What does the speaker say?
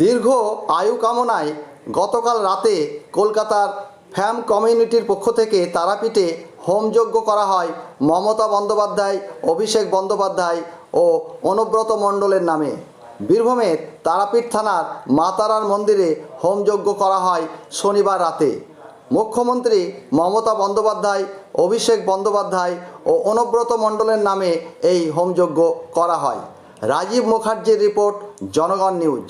দীর্ঘ আয়ু কামনায় গতকাল রাতে কলকাতার ফ্যাম কমিউনিটির পক্ষ থেকে তারাপীঠে হোমযজ্ঞ করা হয় মমতা বন্দ্যোপাধ্যায়, অভিষেক বন্দ্যোপাধ্যায় ও অনুব্রত মণ্ডলের নামে। বীরভূমের তারাপীঠ থানার মা তারার মন্দিরে হোমযজ্ঞ করা হয় শনিবার রাতে। মুখ্যমন্ত্রী মমতা বন্দ্যোপাধ্যায়, অভিষেক বন্দ্যোপাধ্যায় ও অনুব্রত মণ্ডলের নামে এই হোমযজ্ঞ করা হয়। রাজীব মুখার্জির রিপোর্ট, জনগণ নিউজ।